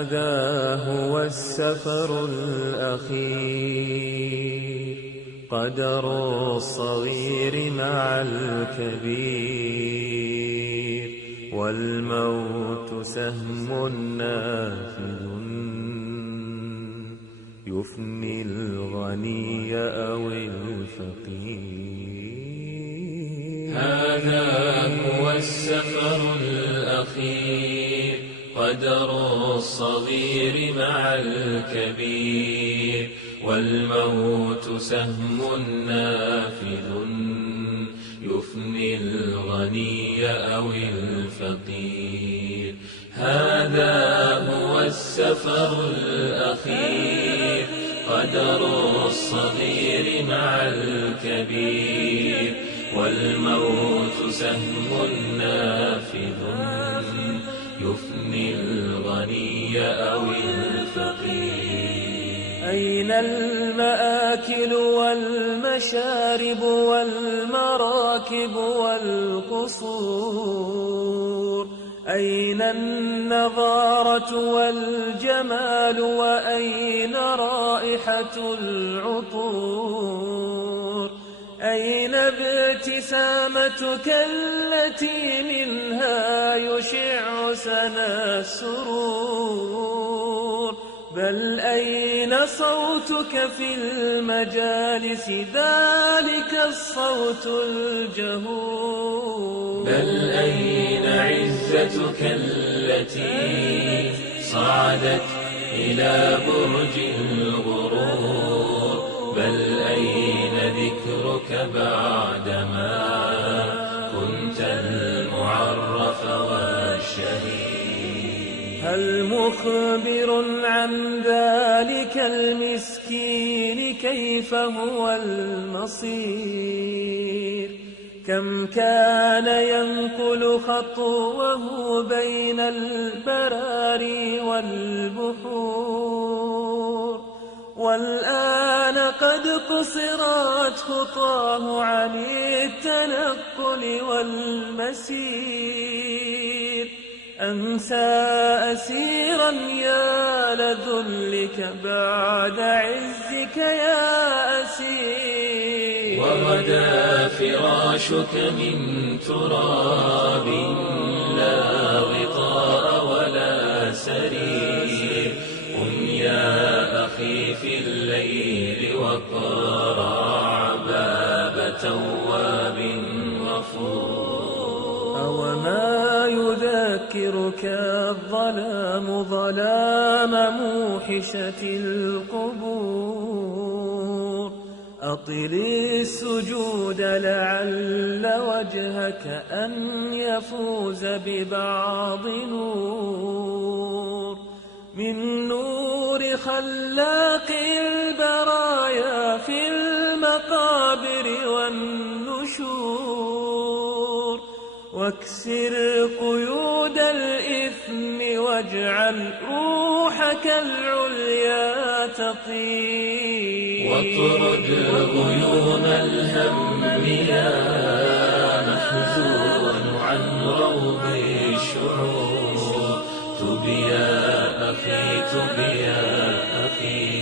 هذا هو السفر الأخير، قدر الصغير مع الكبير، والموت سهم نافذ يفني الغني أو الفقير. هذا هو السفر الأخير، قدر الصغير مع الكبير، والموت سهم نافذ يفني الغني أو الفقير. هذا هو السفر الأخير، قدر الصغير مع الكبير، والموت سهم نافذ يفني الغني أو الفقير. أين المآكل والمشارب والمراكب والقصور؟ أين النضارة والجمال؟ وأين رائحة العطور؟ أين ابتسامتك التي منها يشع سنا السرور؟ بل أين صوتك في المجالس ذلك الصوت الجهور؟ بل أين عزتك التي صعدت إلى برج الغرور؟ بل أين ذكرك بعدما كنت المعرف والشهيد؟ هل مخبر عن ذلك المسكين كيف هو المصير؟ كم كان ينقل خطوه بين البراري والبحور، والآن قد قصرت خطاه عن التنقل والمسير. أنسى أسيرا يا لذلك بعد عزك يا أسير، وغدا فراشك من تراب لا غطاء ولا سرير. قم يا أخي في الليل واقرع باب تواب غفور. أوما يذكرك الظلام ظلام موحشة القبور؟ أطل السجود لعل وجهك أن يفوز ببعض نور، من نور خلاق البرايا في المقابر والنشور. واكسر قيود الإثم واجعل روحك العليا تطير، واطرد غيوم الهم يا محزون عن روض الشعور. تب يا أخي تب يا أخي